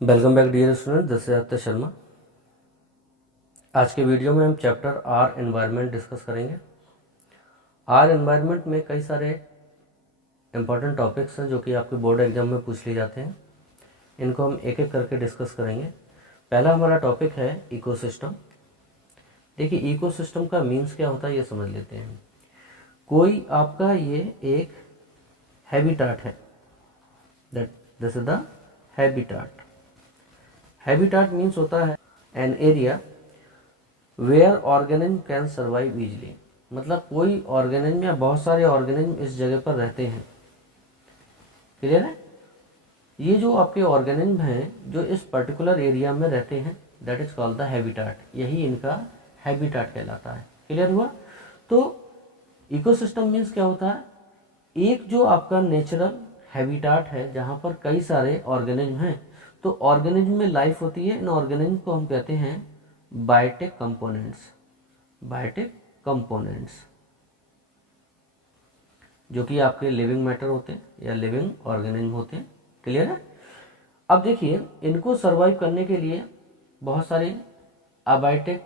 Welcome back dear student, this is Aditya Sharma. आज के video में हम चैप्टर आर एनवायरनमेंट डिस्कस करेंगे। आर एनवायरनमेंट में कई सारे इंपॉर्टेंट टॉपिक्स हैं जो कि आपके बोर्ड एग्जाम में पूछ लिए जाते हैं। इनको हम एक एक करके डिस्कस करेंगे। पहला हमारा टॉपिक है इकोसिस्टम। देखिए, इकोसिस्टम का मीन्स क्या होता है ये समझ लेते हैं। कोई आपका ये एक हैबिटाट है, that this is the habitat. Habitat means होता है an area where organism can survive easily. मतलब कोई ऑर्गेनिज्म या बहुत सारे ऑर्गेनिज्म इस जगह पर रहते हैं। क्लियर है? ये जो आपके ऑर्गेनिज्म हैं जो इस पर्टिकुलर एरिया में रहते हैं, that is called the habitat. यही इनका हैबिटाट कहलाता है। क्लियर हुआ? तो इकोसिस्टम मीन्स क्या होता है? एक जो आपका नेचुरल हैबिटाट है जहाँ पर कई सारे ऑर्गेनिज्म हैं, तो ऑर्गेनिज्म में लाइफ होती है। इन ऑर्गेनिज्म को हम कहते हैं बायोटिक कंपोनेंट्स। बायोटिक कंपोनेंट्स जो कि आपके लिविंग मैटर होते हैं या लिविंग ऑर्गेनिज्म होते हैं। क्लियर है? अब देखिए, इनको सरवाइव करने के लिए बहुत सारे अबायोटिक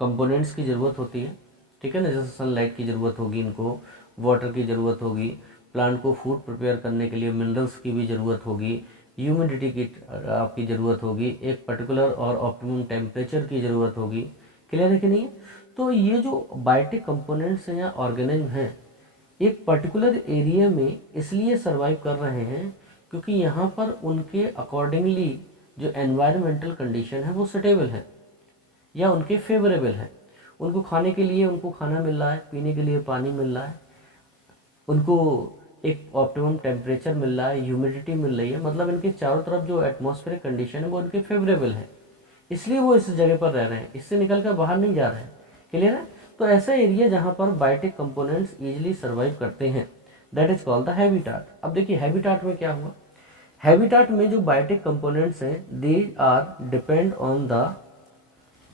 कंपोनेंट्स की ज़रूरत होती है। ठीक है ना? जैसे सनलाइट की ज़रूरत होगी, इनको वाटर की ज़रूरत होगी, प्लांट को फूड प्रिपेयर करने के लिए मिनरल्स की भी ज़रूरत होगी, ह्यूमिडिटी की आपकी ज़रूरत होगी, एक पर्टिकुलर और ऑप्टिमम टेम्परेचर की ज़रूरत होगी। क्लियर है कि नहीं? तो ये जो बायोटिक कंपोनेंट्स हैं या ऑर्गेनिज्म हैं, एक पर्टिकुलर एरिया में इसलिए सरवाइव कर रहे हैं क्योंकि यहाँ पर उनके अकॉर्डिंगली जो एनवायरमेंटल कंडीशन है वो सुटेबल है या उनके फेवरेबल है। उनको खाने के लिए उनको खाना मिल रहा है, पीने के लिए पानी मिल रहा है, उनको एक ऑप्टिमम टेम्परेचर मिल रहा है, ह्यूमिडिटी मिल रही है। मतलब इनके चारों तरफ जो एटमॉस्फेरिक कंडीशन है वो उनके फेवरेबल है, इसलिए वो इस जगह पर रह रहे हैं, इससे निकल कर बाहर नहीं जा रहे हैं। क्लियर है? तो ऐसा एरिया जहाँ पर बायोटिक कंपोनेंट्स इजीली सर्वाइव करते हैं, that is called the habitat. अब देखिए, हैबिटाट में क्या हुआ? हैबिटाट में जो बायोटिक कंपोनेंट्स हैं they are depend on the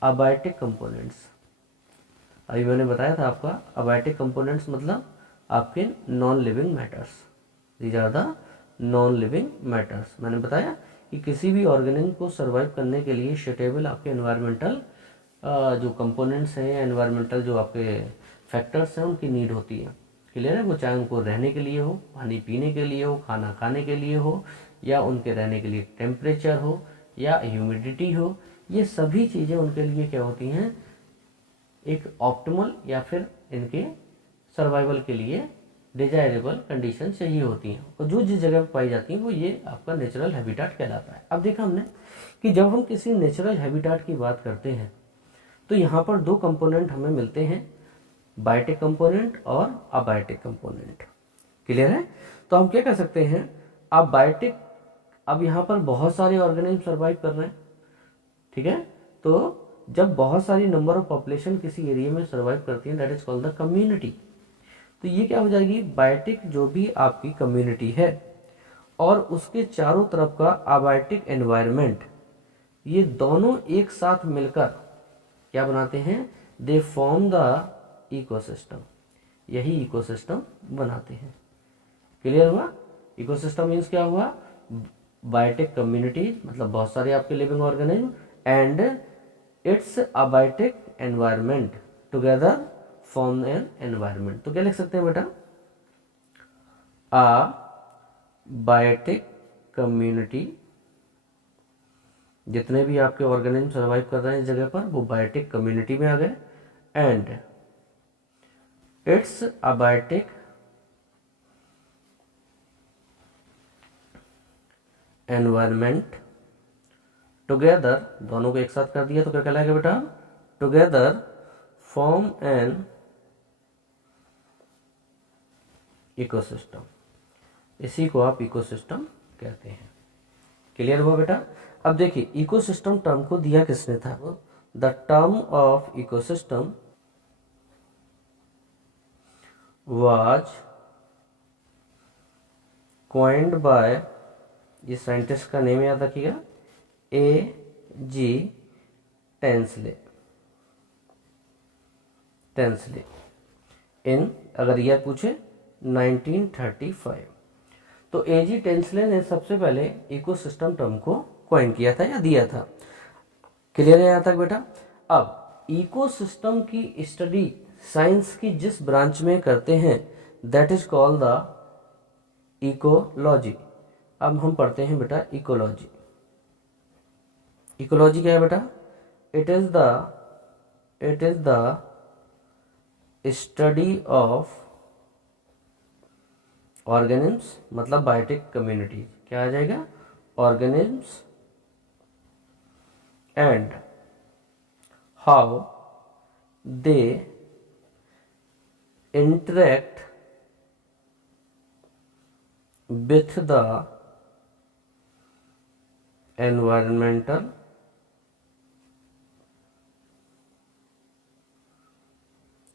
abiotic components. अभी मैंने बताया था आपका अबायोटिक कंपोनेंट्स मतलब आपके non living matters. These are the non living matters. मैंने बताया कि किसी भी ऑर्गेनिज्म को सर्वाइव करने के लिए सुटेबल आपके एनवायरमेंटल जो कंपोनेंट्स हैं या एनवायरमेंटल जो आपके फैक्टर्स हैं उनकी नीड होती है। क्लियर है? वो चाहे उनको रहने के लिए हो, पानी पीने के लिए हो, खाना खाने के लिए हो, या उनके रहने के लिए टेम्परेचर हो या ह्यूमिडिटी हो, ये सभी चीज़ें उनके लिए क्या होती हैं? एक ऑप्टिमल या फिर इनके सर्वाइवल के लिए डिजायरेबल कंडीशन चाहिए होती हैं, और जो जिस जगह पर पाई जाती हैं वो ये आपका नेचुरल हैबिटाट कहलाता है। अब देखा हमने कि जब हम किसी नेचुरल हैबिटाट की बात करते हैं तो यहाँ पर दो कंपोनेंट हमें मिलते हैं, बायोटिक कंपोनेंट और अबायोटिक कंपोनेंट। क्लियर है? तो हम क्या कह सकते हैं? अब बायोटिक, अब यहाँ पर बहुत सारे ऑर्गेनिज्म सर्वाइव कर रहे हैं। ठीक है? तो जब बहुत सारी नंबर ऑफ पॉपुलेशन किसी एरिया में सर्वाइव करती है, that is called the community. तो ये क्या हो जाएगी? बायोटिक जो भी आपकी कम्युनिटी है और उसके चारों तरफ का अबायोटिक एनवायरनमेंट, ये दोनों एक साथ मिलकर क्या बनाते हैं? They form the ecosystem. यही इकोसिस्टम बनाते हैं। क्लियर हुआ? इकोसिस्टम मीन्स क्या हुआ? बायोटिक कम्युनिटी मतलब बहुत सारे आपके living organism and its abiotic environment together form an environment. तो क्या लिख सकते हैं बेटा? आ बायोटिक कम्युनिटी, जितने भी आपके ऑर्गेनिज्म सर्वाइव कर रहे हैं इस जगह पर वो बायोटिक कम्युनिटी में आ गए, and its abiotic environment together, दोनों को एक साथ कर दिया तो क्या कहलाएगा बेटा? Together form an ecosystem. इसी को आप इकोसिस्टम कहते हैं। क्लियर हुआ बेटा? अब देखिए, इकोसिस्टम टर्म को दिया किसने था? The term of ecosystem was coined by, ये साइंटिस्ट का नेम याद रखिएगा, A.G. टेंसले। टेंसले इन, अगर यह पूछे, 1935। तो A.G. टेंसले ने सबसे पहले इकोसिस्टम टर्म को पॉइंट किया था या दिया था। क्लियर है यहाँ तक बेटा। अब इकोसिस्टम की स्टडी साइंस की जिस ब्रांच में करते हैं that is called the ecology. अब हम पढ़ते हैं बेटा इकोलॉजी। इकोलॉजी क्या है बेटा? It is the study of organisms, मतलब बायोटिक कम्युनिटी। क्या आ जाएगा? Organisms and how they interact with the environmental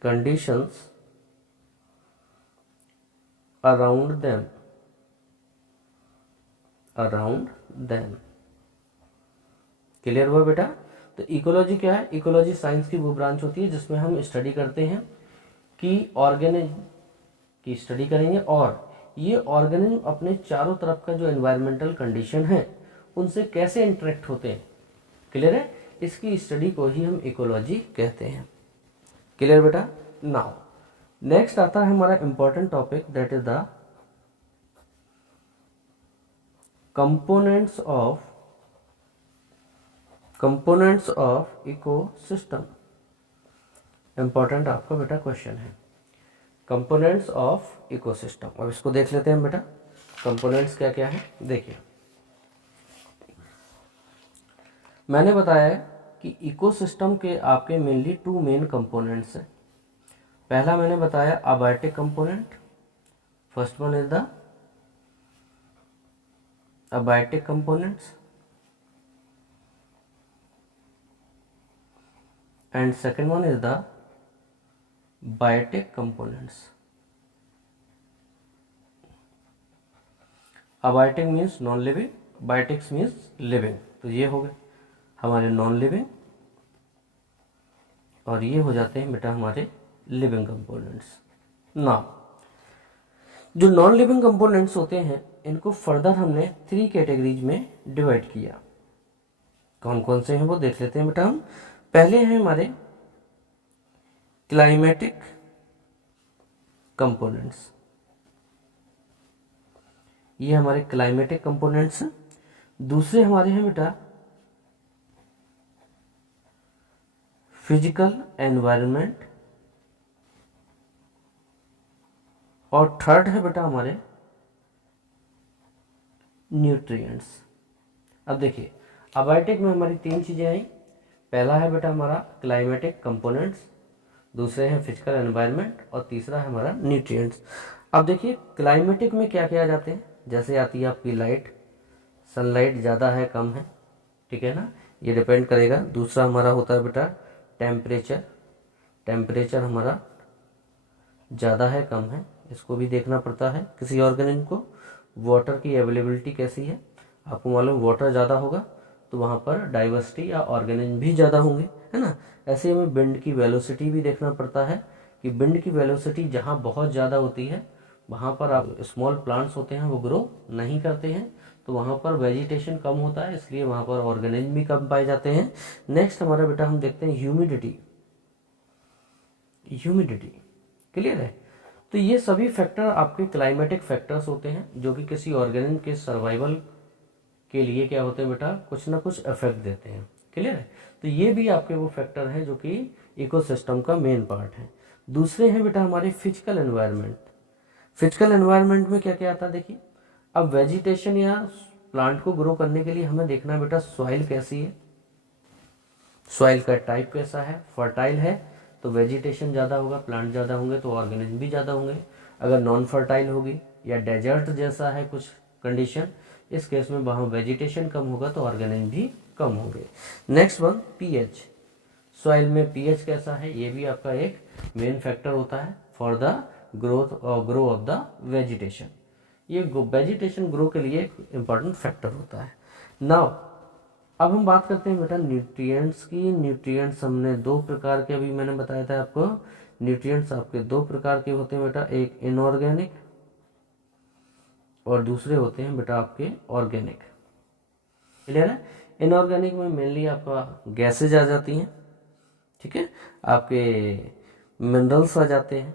conditions around them। Clear हुआ बेटा? तो इकोलॉजी क्या है? इकोलॉजी साइंस की वो ब्रांच होती है जिसमें हम स्टडी करते हैं कि ऑर्गेनिज्म की स्टडी करेंगे और ये ऑर्गेनिज्म अपने चारों तरफ का जो एनवायरमेंटल कंडीशन है उनसे कैसे इंटरेक्ट होते हैं। क्लियर है? इसकी स्टडी को ही हम इकोलॉजी कहते हैं। क्लियर बेटा? नाउ नेक्स्ट आता है हमारा important topic that is the components of ecosystem. Important आपका बेटा क्वेश्चन है, कंपोनेंट्स ऑफ इकोसिस्टम। अब इसको देख लेते हैं बेटा, कंपोनेंट्स क्या क्या है। देखिए मैंने बताया कि इकोसिस्टम के आपके मेनली टू मेन कंपोनेंट्स हैं। पहला मैंने बताया abiotic component, first one is the abiotic components and second one is the biotic components। abiotic means non living, biotics means living. तो ये हो गए हमारे नॉन लिविंग और ये हो जाते हैं बेटा हमारे लिविंग कंपोनेंट्स। ना जो नॉन लिविंग कंपोनेंट्स होते हैं इनको फर्दर हमने 3 कैटेगरीज में डिवाइड किया। कौन कौन से हैं वो देख लेते हैं बेटा हम। पहले हैं हमारे क्लाइमेटिक कंपोनेंट्स, ये हमारे क्लाइमेटिक कंपोनेंट्स हैं। दूसरे हमारे हैं बेटा फिजिकल एनवायरनमेंट और थर्ड है बेटा हमारे न्यूट्रिएंट्स। अब देखिए अबायोटिक में हमारी 3 चीजें आई। पहला है बेटा हमारा क्लाइमेटिक कंपोनेंट्स, दूसरे हैं फिजिकल एनवायरनमेंट और तीसरा है हमारा न्यूट्रिएंट्स। अब देखिए क्लाइमेटिक में क्या क्या आ जाते हैं, जैसे आती है आपकी लाइट, सनलाइट ज़्यादा है कम है, ठीक है ना, ये डिपेंड करेगा। दूसरा हमारा होता है बेटा टेम्परेचर, टेम्परेचर हमारा ज़्यादा है कम है, इसको भी देखना पड़ता है किसी ऑर्गेनिज्म को। वाटर की अवेलेबिलिटी कैसी है, आपको मालूम वाटर ज़्यादा होगा तो वहाँ पर डाइवर्सिटी या ऑर्गेनिज्म भी ज़्यादा होंगे, है ना। ऐसे हमें विंड की वेलोसिटी भी देखना पड़ता है कि विंड की वेलोसिटी जहाँ बहुत ज़्यादा होती है वहाँ पर आप स्मॉल प्लांट्स होते हैं वो ग्रो नहीं करते हैं, तो वहाँ पर वेजिटेशन कम होता है, इसलिए वहाँ पर ऑर्गेनिज्म भी कम पाए जाते हैं। नेक्स्ट हमारा बेटा हम देखते हैं ह्यूमिडिटी। क्लियर है? तो ये सभी फैक्टर आपके क्लाइमेटिक फैक्टर्स होते हैं जो कि किसी ऑर्गेनिज्म के सर्वाइवल के लिए क्या होते हैं बेटा, कुछ ना कुछ इफेक्ट देते हैं। क्लियर है? तो ये भी आपके वो फैक्टर हैं जो कि इकोसिस्टम का मेन पार्ट है। दूसरे हैं बेटा हमारे फिजिकल एनवायरनमेंट। फिजिकल एनवायरनमेंट में क्या क्या आता है देखिए। अब वेजिटेशन या प्लांट को ग्रो करने के लिए हमें देखना है बेटा सॉइल कैसी है, सॉइल का टाइप कैसा है, फर्टाइल है तो वेजिटेशन ज़्यादा होगा, प्लांट ज़्यादा होंगे तो ऑर्गेनिज्म भी ज़्यादा होंगे। अगर नॉन फर्टाइल होगी या डेजर्ट जैसा है कुछ कंडीशन, इस केस में वहाँ वेजिटेशन कम होगा तो ऑर्गेनिज्म भी कम होंगे। नेक्स्ट वन पीएच, सॉइल में पीएच कैसा है, ये भी आपका एक मेन फैक्टर होता है for the grow of the vegetation. ये वेजिटेशन ग्रो के लिए एक इम्पॉर्टेंट फैक्टर होता है। नाउ अब हम बात करते हैं बेटा न्यूट्रिएंट्स की। न्यूट्रिएंट्स हमने 2 प्रकार के अभी मैंने बताया था आपको। न्यूट्रिएंट्स आपके 2 प्रकार के होते हैं बेटा, एक इनऑर्गेनिक और दूसरे होते हैं बेटा आपके ऑर्गेनिक। क्लियर है। इनऑर्गेनिक में मेनली आपका गैसेज आ जाती हैं, ठीक है, आपके मिनरल्स आ जाते हैं।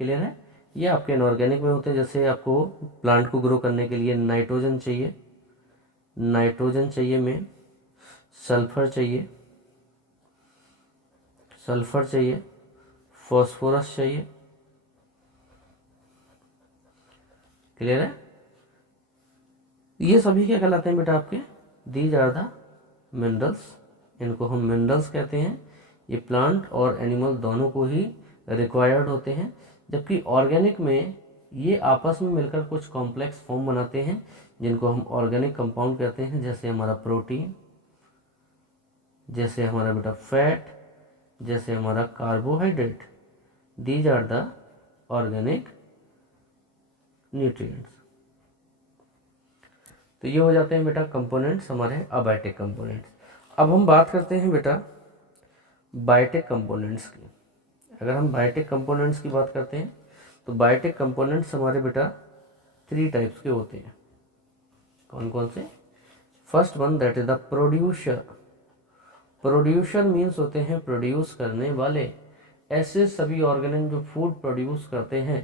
क्लियर है। ये आपके इनऑर्गेनिक में होते हैं। जैसे आपको प्लांट को ग्रो करने के लिए नाइट्रोजन चाहिए, नाइट्रोजन चाहिए में, सल्फर चाहिए, सल्फर चाहिए, फॉस्फोरस चाहिए। क्लियर है। ये सभी क्या कहलाते हैं बेटा आपके, दीज आर द मिनरल्स, इनको हम मिनरल्स कहते हैं। ये प्लांट और एनिमल दोनों को ही रिक्वायर्ड होते हैं। जबकि ऑर्गेनिक में ये आपस में मिलकर कुछ कॉम्प्लेक्स फॉर्म बनाते हैं जिनको हम ऑर्गेनिक कंपाउंड कहते हैं। जैसे हमारा प्रोटीन, जैसे हमारा बेटा फैट, जैसे हमारा carbohydrate, these are the organic nutrients. तो ये हो जाते हैं बेटा कंपोनेंट्स हमारे अबायोटिक कंपोनेंट्स। अब हम बात करते हैं बेटा बायोटिक कंपोनेंट्स की। अगर हम बायोटिक कंपोनेंट्स की बात करते हैं तो बायोटिक कंपोनेंट्स हमारे बेटा 3 टाइप्स के होते हैं। कौन कौन से? First one that is the producer. Producer means होते हैं प्रोड्यूस करने वाले। ऐसे सभी ऑर्गेनिज्म जो फूड प्रोड्यूस करते हैं,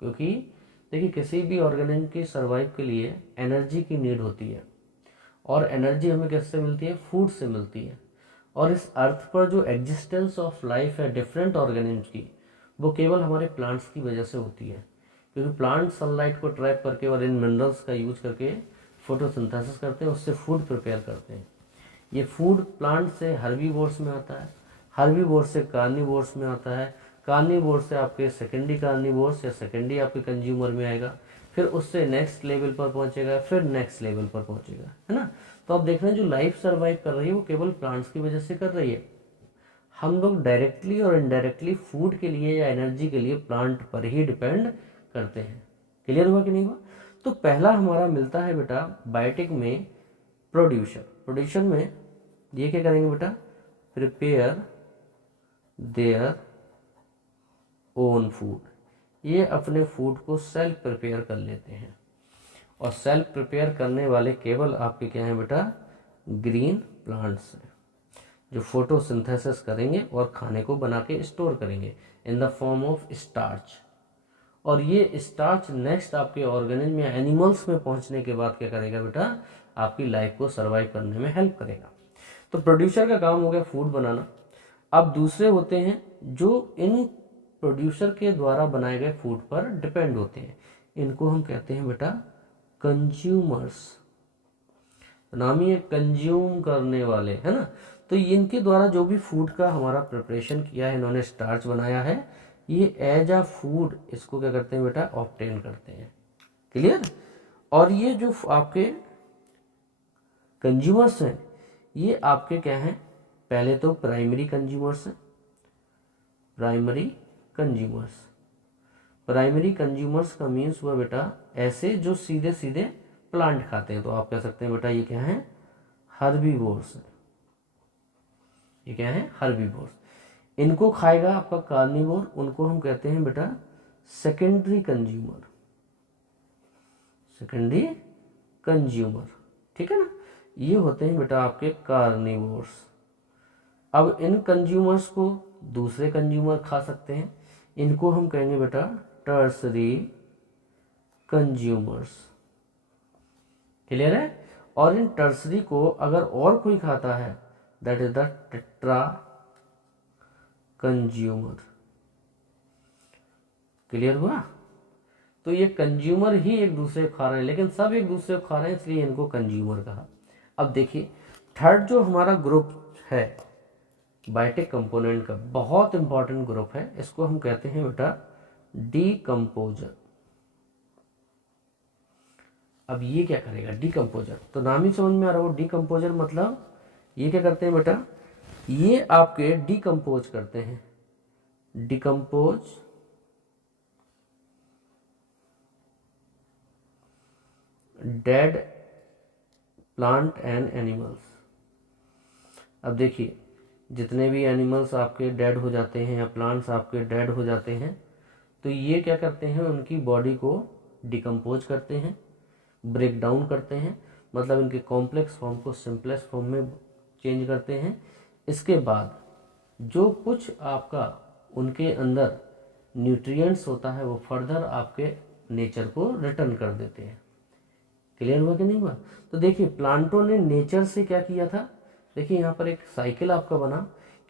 क्योंकि देखिए किसी भी ऑर्गेनिज्म की सर्वाइव के लिए एनर्जी की नीड होती है, और एनर्जी हमें किससे मिलती है? फूड से मिलती है। और इस अर्थ पर जो एग्जिस्टेंस ऑफ लाइफ है डिफरेंट ऑर्गेनिज्म की, वो केवल हमारे प्लांट्स की वजह से होती है। क्योंकि प्लांट सनलाइट को ट्रैप करके और इन मिनरल्स का यूज करके फोटोसिंथेसिस करते हैं, उससे फूड प्रिपेयर करते हैं। ये फूड प्लांट से हर्बीवोर्स में आता है, हर्बीवोर्स से कार्निवोर्स में आता है, कार्निवोर्स से आपके सेकेंडरी कार्निवोर्स या सेकेंडरी आपके कंज्यूमर में आएगा, फिर उससे नेक्स्ट लेवल पर पहुंचेगा, फिर नेक्स्ट लेवल पर पहुंचेगा, है ना। तो आप देख रहे हैं जो लाइफ सर्वाइव कर रही है वो केवल प्लांट्स की वजह से कर रही है। हम लोग डायरेक्टली और इनडायरेक्टली फूड के लिए या एनर्जी के लिए प्लांट पर ही डिपेंड करते हैं। क्लियर हुआ कि नहीं हुआ? तो पहला हमारा मिलता है बेटा बायोटिक में प्रोड्यूसर। प्रोड्यूसर में ये क्या करेंगे बेटा? Prepare their own food. ये अपने फूड को सेल्फ प्रिपेयर कर लेते हैं। और सेल्फ प्रिपेयर करने वाले केवल आपके क्या हैं बेटा? ग्रीन प्लांट्स हैं, जो फोटोसिंथेसिस करेंगे और खाने को बना के स्टोर करेंगे in the form of starch. और ये स्टार्च नेक्स्ट आपके ऑर्गेनिज्म या एनिमल्स में पहुंचने के बाद क्या करेगा बेटा? आपकी लाइफ को सर्वाइव करने में हेल्प करेगा। तो प्रोड्यूसर का काम हो गया फूड बनाना। अब दूसरे होते हैं जो इन प्रोड्यूसर के द्वारा बनाए गए फूड पर डिपेंड होते हैं। इनको हम कहते हैं बेटा कंज्यूमर्स। नाम ही है कंज्यूम करने वाले, है ना। तो इनके द्वारा जो भी फूड का हमारा प्रिपरेशन किया है, इन्होंने स्टार्च बनाया है, ये एज अ फूड इसको क्या करते हैं बेटा? ऑब्टेन करते हैं। क्लियर। और ये जो आपके कंज्यूमर्स हैं, ये आपके क्या हैं? पहले तो प्राइमरी कंज्यूमर्स हैं। प्राइमरी कंज्यूमर्स, प्राइमरी कंज्यूमर्स का मीन्स हुआ बेटा ऐसे जो सीधे सीधे प्लांट खाते हैं। तो आप कह सकते हैं बेटा ये क्या है? हर्बीवोर्स। ये क्या है? हर्बीवोर्स। इनको खाएगा आपका कार्निवोर, उनको हम कहते हैं बेटा सेकेंडरी कंज्यूमर। सेकेंडरी कंज्यूमर, ठीक है ना। ये होते हैं बेटा आपके कार्निवोर्स। अब इन कंज्यूमर्स को दूसरे कंज्यूमर खा सकते हैं, इनको हम कहेंगे बेटा टर्सरी कंज्यूमर्स। क्लियर है। और इन टर्सरी को अगर और कोई खाता है that is the tetra consumer. Clear हुआ। तो ये कंज्यूमर ही एक दूसरे को खा रहे हैं, लेकिन सब एक दूसरे को खा रहे हैं, इसलिए इनको कंज्यूमर कहा। अब देखिए थर्ड जो हमारा ग्रुप है बायोटिक कंपोनेंट का, बहुत इंपॉर्टेंट ग्रुप है, इसको हम कहते हैं बेटा डीकंपोजर। अब ये क्या करेगा? डीकंपोजर। तो नाम ही समझ में आ रहा हो, डीकंपोजर मतलब ये क्या करते हैं बेटा? ये आपके डीकंपोज करते हैं। Decompose dead plant and animals. अब देखिए जितने भी एनिमल्स आपके डेड हो जाते हैं या प्लांट्स आपके डेड हो जाते हैं, तो ये क्या करते हैं? उनकी बॉडी को डिकम्पोज करते हैं, ब्रेक डाउन करते हैं, मतलब इनके कॉम्प्लेक्स फॉर्म को सिंपलेक्स फॉर्म में चेंज करते हैं। इसके बाद जो कुछ आपका उनके अंदर न्यूट्रिएंट्स होता है वो फर्दर आपके नेचर को रिटर्न कर देते हैं। क्लियर हुआ कि नहीं हुआ? तो देखिए प्लांटों ने नेचर से क्या किया था, देखिए यहाँ पर एक साइकिल आपका बना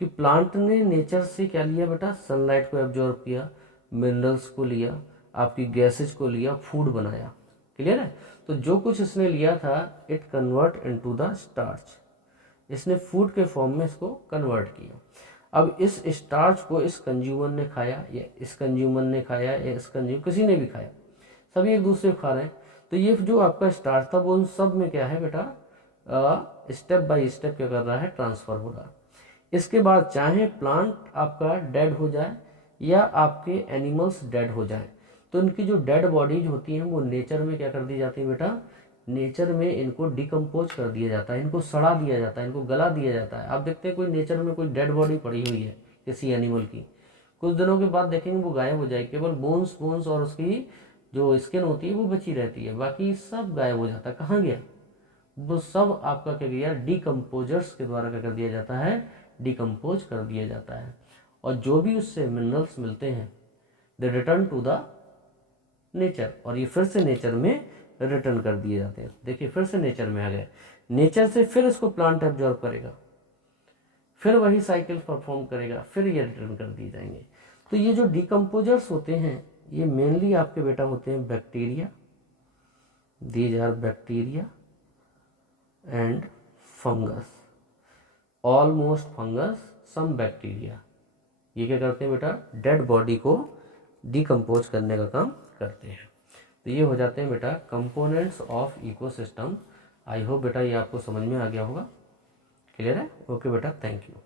कि प्लांट ने नेचर से क्या लिया बेटा, सनलाइट को एब्जॉर्ब किया, मिनरल्स को लिया, आपकी गैसेज को लिया, फूड बनाया। क्लियर है? तो जो कुछ इसने लिया था it convert into the starch, इसने फूड के फॉर्म में इसको कन्वर्ट किया। अब इस स्टार्च को इस कंज्यूमर ने खाया या इस कंज्यूमर ने खाया या इस कंज्यूमर किसी ने भी खाया, सभी एक दूसरे को खा रहे हैं। तो ये जो आपका स्टार्च था वो उन सब में क्या है बेटा, स्टेप बाय स्टेप क्या कर रहा है, ट्रांसफर हो रहा है। इसके बाद चाहे प्लांट आपका डेड हो जाए या आपके एनिमल्स डेड हो जाए, तो इनकी जो डेड बॉडीज होती हैं वो नेचर में क्या कर दी जाती है बेटा, नेचर में इनको डिकम्पोज कर दिया जाता है, इनको सड़ा दिया जाता है, इनको गला दिया जाता है। आप देखते हैं कोई नेचर में कोई डेड बॉडी पड़ी हुई है किसी एनिमल की, कुछ दिनों के बाद देखेंगे वो गायब हो जाएगी, केवल बोन्स बोन्स और उसकी जो स्किन होती है वो बची रहती है, बाकी सब गायब हो जाता है। कहाँ गया वो सब, आपका क्या किया, डिकम्पोजर्स के द्वारा क्या कर दिया जाता है, डिकम्पोज कर दिया जाता है। और जो भी उससे मिनरल्स मिलते हैं दे रिटर्न टू द नेचर, और ये फिर से नेचर में रिटर्न कर दिए जाते हैं। देखिए फिर से नेचर में आ गए, नेचर से फिर इसको प्लांट एब्जॉर्ब करेगा, फिर वही साइकिल परफॉर्म करेगा, फिर ये रिटर्न कर दिए जाएंगे। तो ये जो डिकम्पोजर्स होते हैं ये मेनली आपके बेटा होते हैं bacteria, these are bacteria and fungus, almost fungus some bacteria. ये क्या करते हैं बेटा, डेड बॉडी को डिकम्पोज करने का काम करते हैं। तो ये हो जाते हैं बेटा components of ecosystem. I hope बेटा ये आपको समझ में आ गया होगा। क्लियर है? ओके बेटा, थैंक यू।